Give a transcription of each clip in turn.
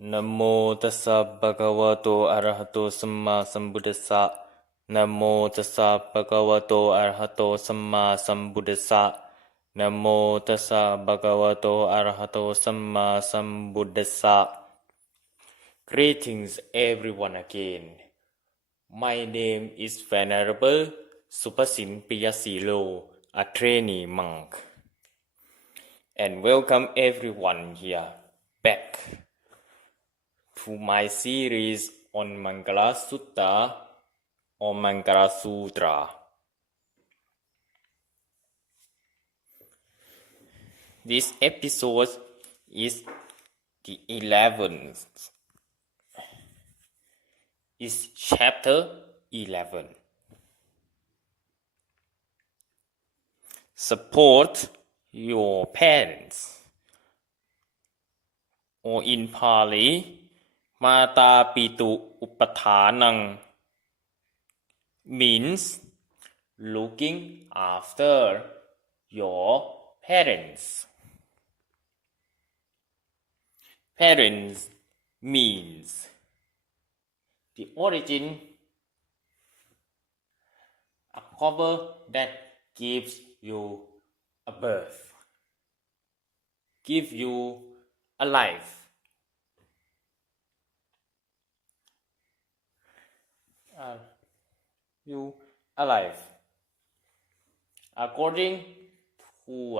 Namo tassa bhagavato arahato samma sambuddhassa. Namo tassa bhagavato arahato samma sambuddhassa. Namo tassa bhagavato arahato samma sambuddhassa. Greetings everyone again. My name is Venerable Supasin Piyasilo, a trainee monk. And welcome everyone here back to my series on Mangala Sutta or Mangala Sutra. This episode is the 11th. It's chapter 11. Support your parents. Or in Pali, Mata Pitu Upathanang means looking after your parents. Parents means the origin, a cover that gives you a birth, give you a life. You alive. According to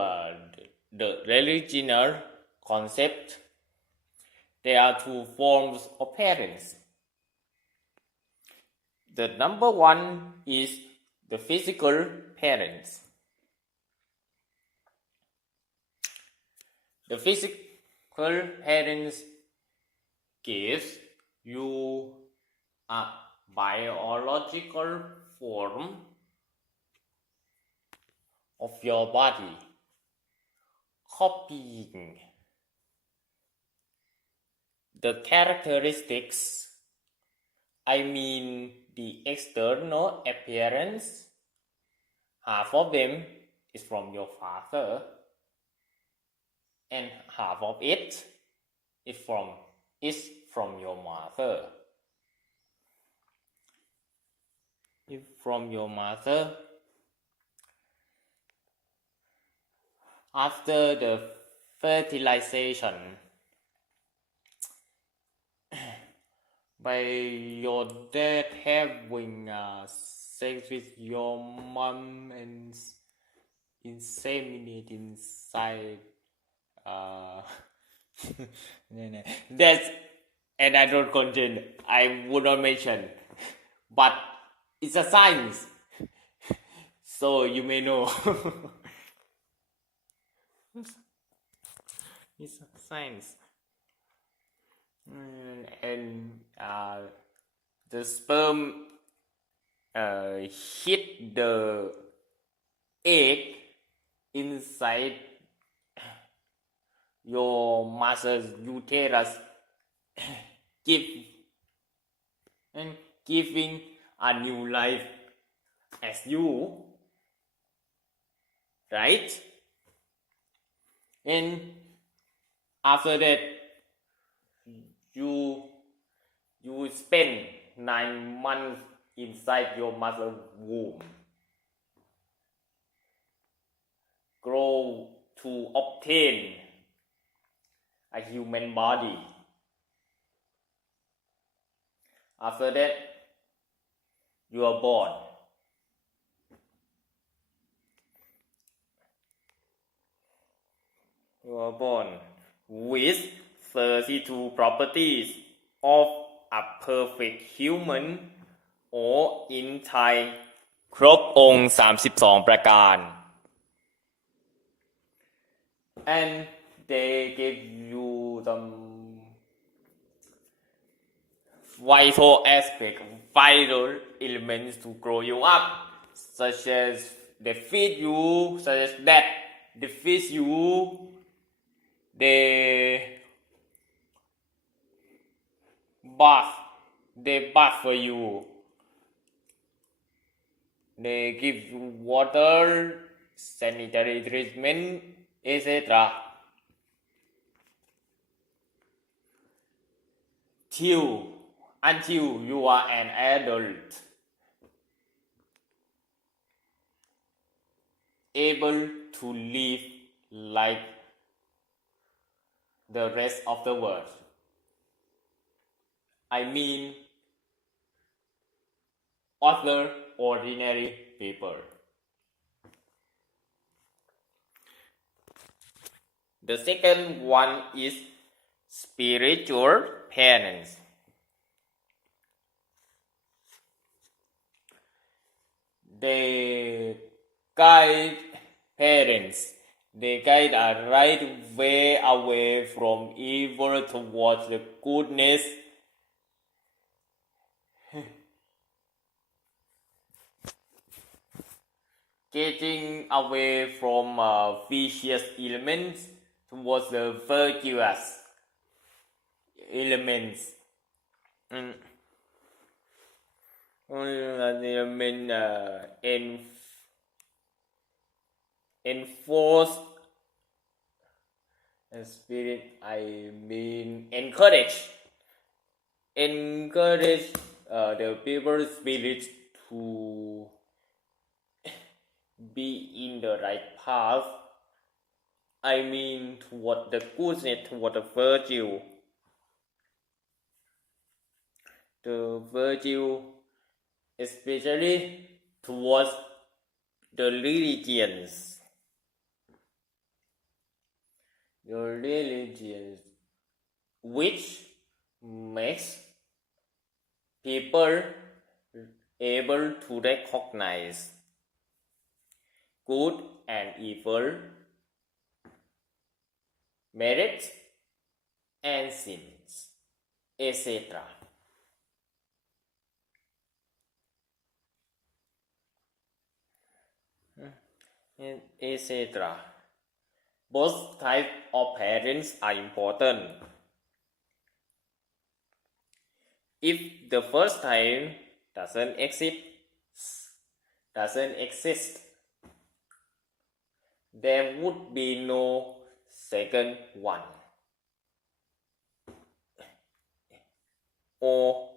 the religional concept, there are two forms of parents. The number one is the physical parents. The physical parents gives you a biological form of your body, copying the characteristics, I mean the external appearance. Half of them is from your father and half of it is from your mother. If from your mother, after the fertilization by your dad having sex with your mom and inseminate inside that's another content I would not mention, but it's a science, so you may know. It's a science. And the sperm hit the egg inside your mother's uterus, giving a new life as you, right? And after that, you spend 9 months inside your mother's womb, grow to obtain a human body. After that, you are born. You are born with 32 properties of a perfect human, or in Thai ครบองค์32 ประการ and they give you some vital aspects, vital elements to grow you up, such as they feed you, such as that they feed you, they bath for you, they give you water, sanitary treatment, etc. until you are an adult, able to live like the rest of the world. I mean, other ordinary people. The second one is spiritual parents. They guide They guide a right way away from evil towards the goodness. Getting away from vicious elements towards the virtuous elements. Enforce spirit, I mean encourage the people's spirit to be in the right path. I mean toward the goodness, toward the virtue. The virtue, especially towards the religions. Which makes people able to recognize good and evil, merits and sins, etc. etc. Both types of parents are important. If the first type doesn't exist, there would be no second one. Or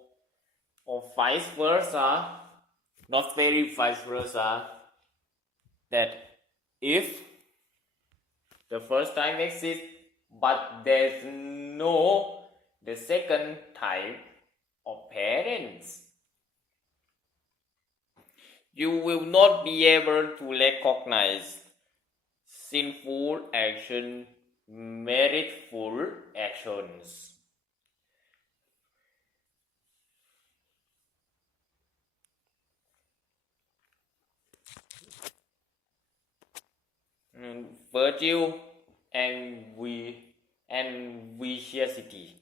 vice versa, not very vice versa, that if the first type exists, but there's no the second type of parents, you will not be able to recognize sinful action, meritful actions. Virtue and viciosity.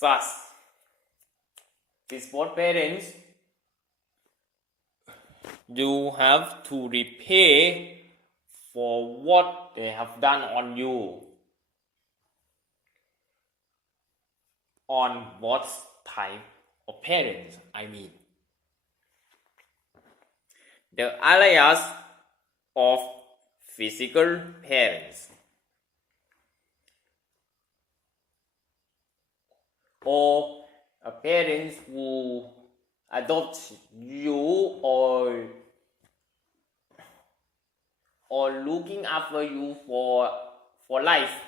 Thus, these both parents, you have to repay for what they have done on you. On what type of parents, I mean. The alias of physical parents, or parents who adopt you or looking after you for life.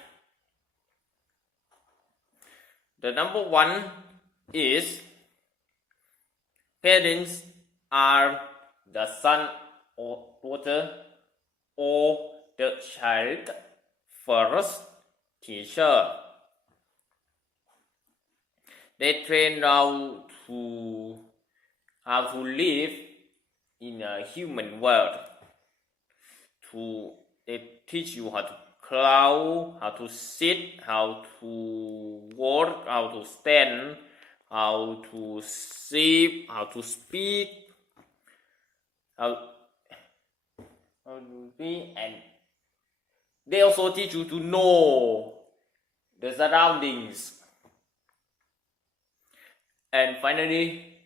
The number one is parents are the son or daughter or the child first teacher. They train how to live in a human world. They teach you how to crawl, how to sit, how to walk, how to stand, how to sleep, how to speak, how to be, and they also teach you to know the surroundings. And finally,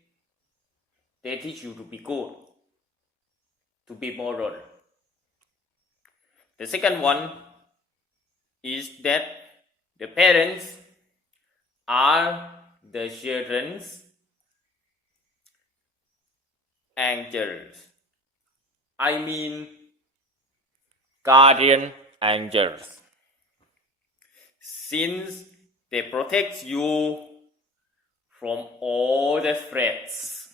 they teach you to be good, to be moral. The second one is that the parents are the children's angels. I mean guardian angels. Since they protect you from all the threats,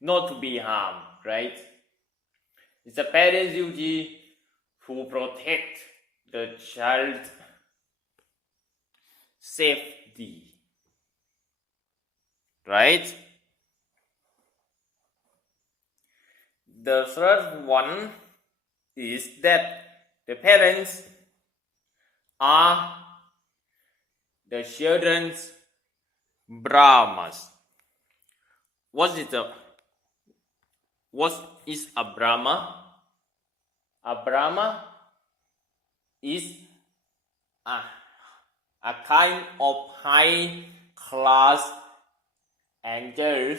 not to be harmed, right? It's the parent's duty to protect the child's safety, right? The third one is that the parents are the children's Brahmas. What is a Brahma? A Brahma is a kind of high class angels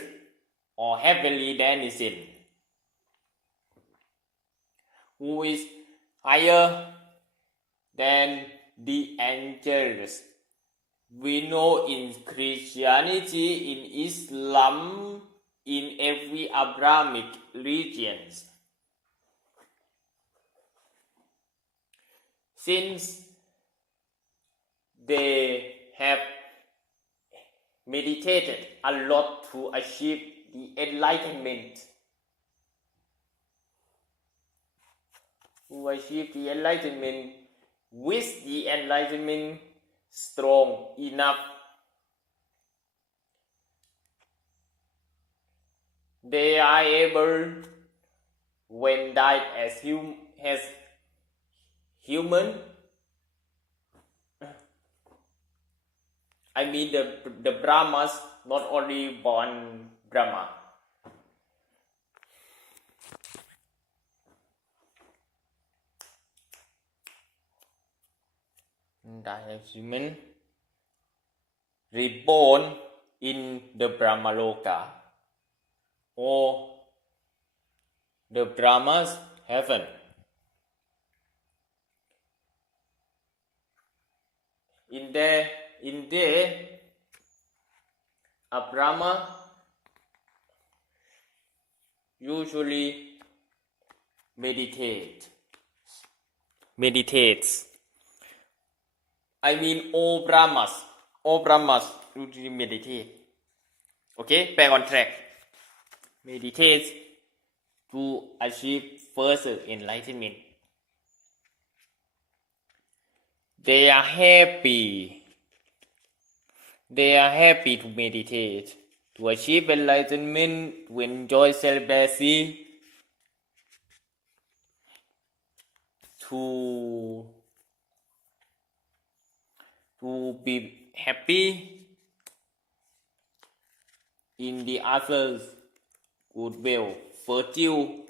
or heavenly denizens who is higher than the angels we know in Christianity, in Islam, in every Abrahamic religions. Since they have meditated a lot to achieve the enlightenment, with the enlightenment strong enough, they are able, when died as human, I mean the Brahmas, not only born Brahma. Die as human, reborn in the Brahma Loka or the Brahma's heaven. In there, a Brahma usually meditates. I mean all Brahmas usually meditate. Okay, back on track. Meditate to achieve further enlightenment. They are happy to meditate, to achieve enlightenment, to enjoy celibacy, to be happy in the others' goodwill, virtue,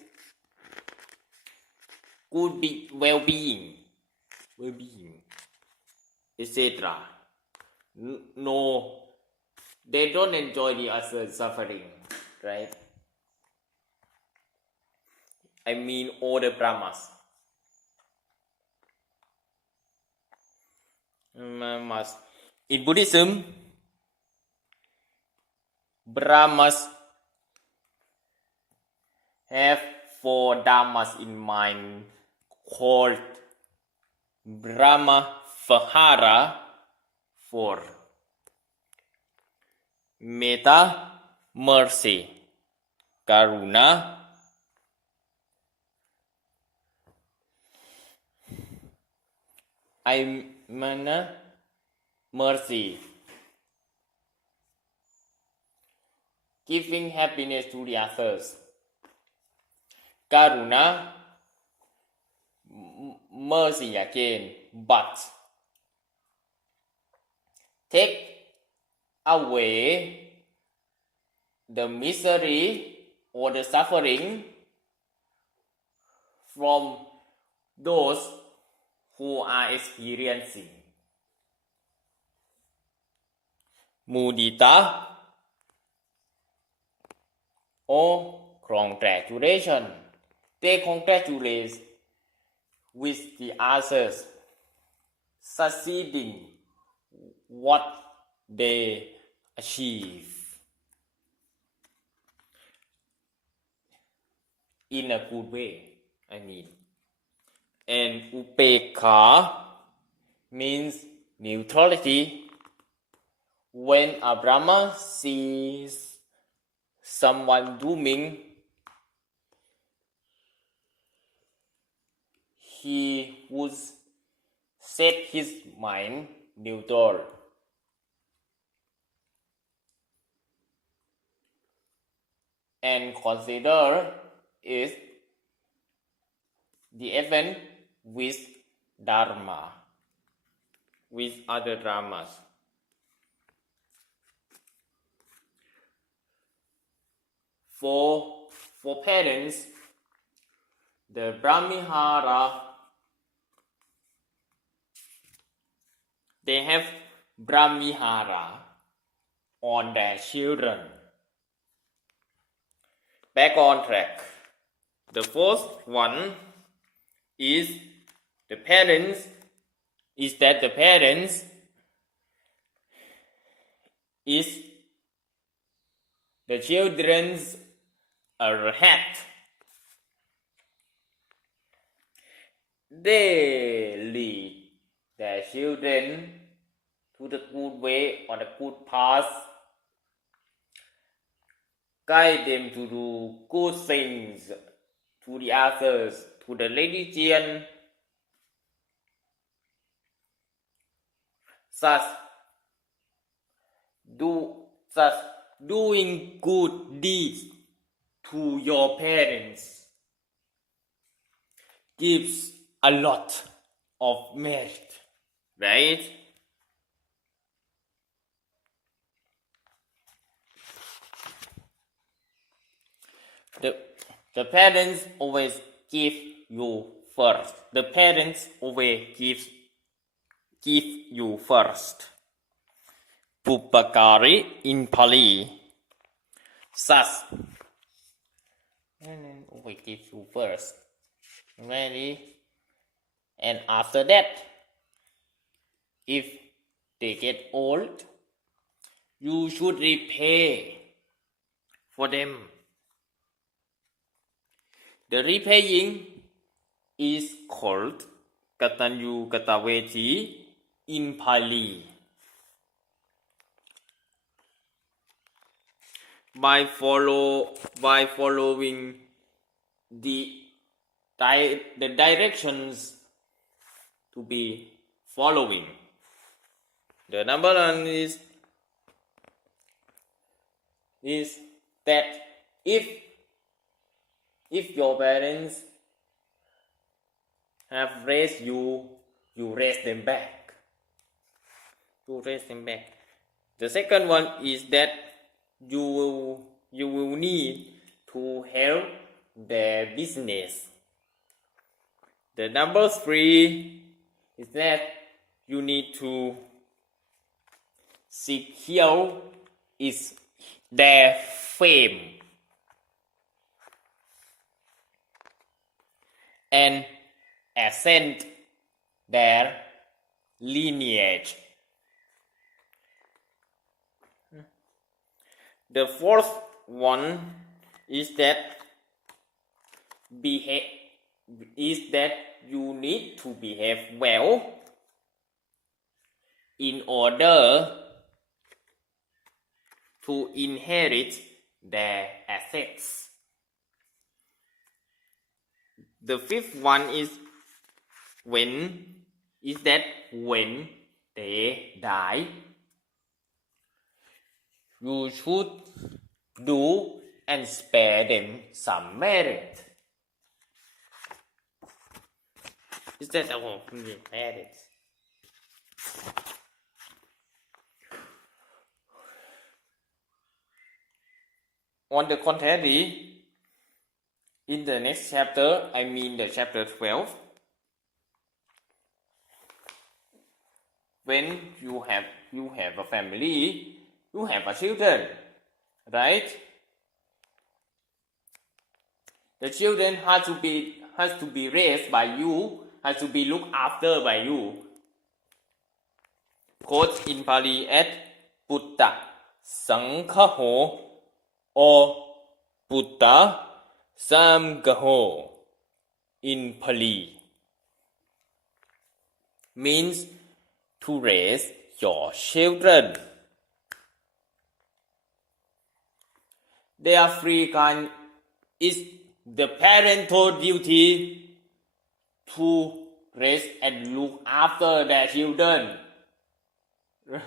well-being, etc. No, they don't enjoy the other's suffering, right? I mean all the Brahmas. In Buddhism, Brahmas have 4 dharmas in mind called Brahma Hara for Metta, mercy, Karuna, mercy, giving happiness to the others. Karuna, mercy again, but take away the misery or the suffering from those who are experiencing. Mudita or congratulation. They congratulate with the others, succeeding what they achieve in a good way, I mean. And upekha means neutrality. When a Brahma sees someone dooming, he would set his mind neutral and consider it the event with Dharma, with other dramas. For parents, the Brahma Hara, they have Brahma Hara on their children. Back on track. The first one is the parents is the children's arhat. They lead their children to the good way or the good path, guide them to do good things to the others, to the religion. Thus, doing good deeds to your parents gives a lot of merit, right? The parents always give you first. The parents always give you first. Pupakari in Pali. Thus, always give you first. Ready? And after that, if they get old, you should repay for them. The repaying is called Katanyu Kataveti in Pali. By following the directions to be following. The number one is that if your parents have raised you, you raise them back. The second one is that you will need to help their business. The number three is that you need to secure their fame and ascend their lineage. The fourth one is that you need to behave well in order to inherit their assets. The fifth one is when they die, you should do and spare them some merit. Is that our merit? On the contrary, in the next chapter, I mean the chapter 12, when you have a family, you have a children, right? The children has to be raised by you has to be looked after by you. Quote in Pali as Putta Sanghaho or Putta Samgaho in Pali means to raise your children. Their free kind is the parental duty to raise and look after their children.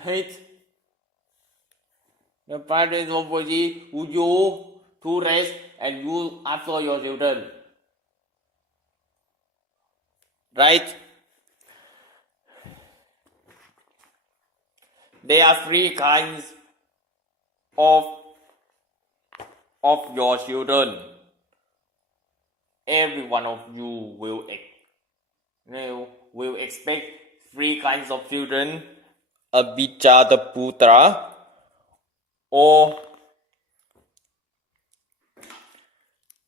Right? The parental duty who you to raise and look after your children. Right? There are three kinds of your children. Every one of you will expect three kinds of children: Abhijataputra, or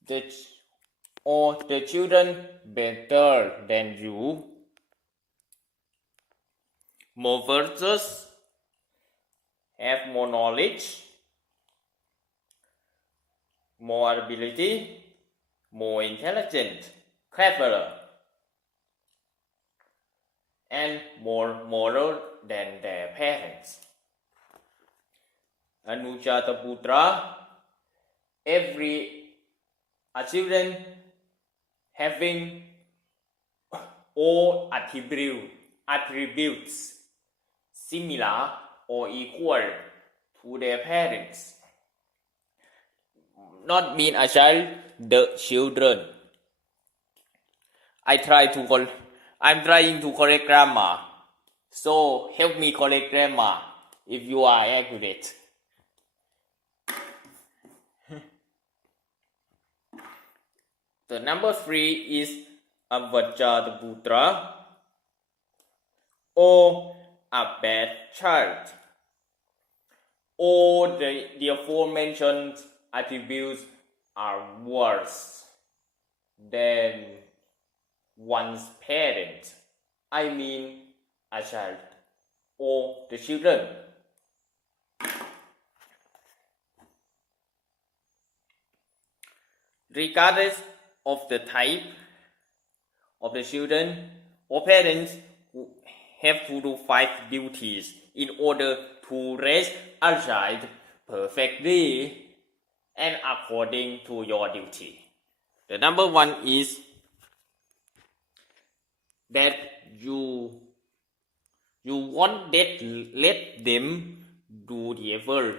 the children better than you, more virtuous, have more knowledge, more ability, more intelligent, cleverer, and more moral than their parents. Anujataputra, every children having all attributes similar or equal to their parents. Not mean a child, the children. I'm trying to correct grammar. So help me correct grammar if you are accurate. The number 3 is Avajataputra, or a bad child. All the aforementioned attributes are worse than one's parent. I mean a child or the children. Regardless of the type of the children or parents have to do 5 duties in order to raise a child perfectly and according to your duty. The number 1 is that you won't let them do the evil.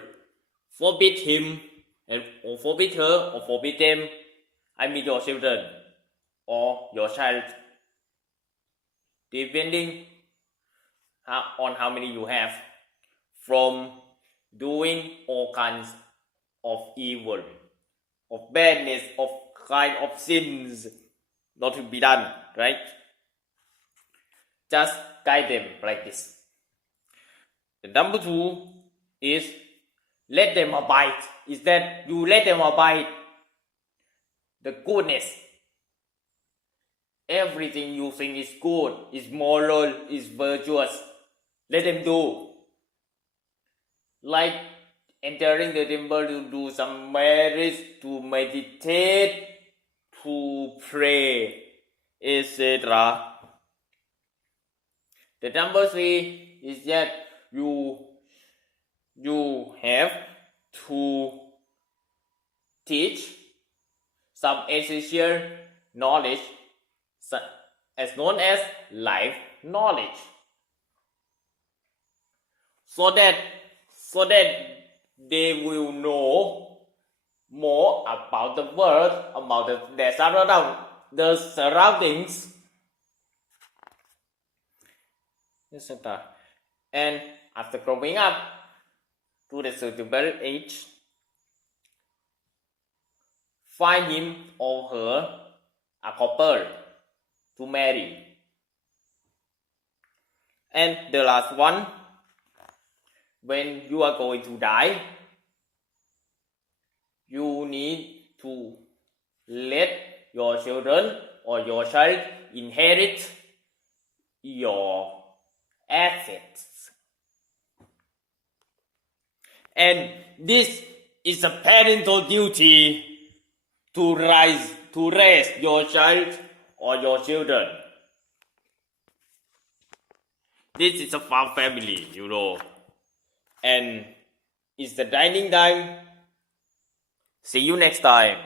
Forbid him or forbid her or forbid them, I mean your children or your child, depending on how many you have, from doing all kinds of evil, of badness, of kind of sins not to be done, right? Just guide them like this. The number 2 is let them abide. Is that you let them abide the goodness. Everything you think is good, is moral, is virtuous, let them do. Like entering the temple to do some marriage, to meditate, to pray, etc. The number 3 is that you have to teach some essential knowledge as known as life knowledge, so that they will know more about the world, about their surroundings, etc. And after growing up to the suitable age, find him or her a couple to marry. And the last one, when you are going to die, you need to let your children or your child inherit your assets. And this is a parental duty to raise your child or your children. This is a farm family, and it's the dining time. See you next time.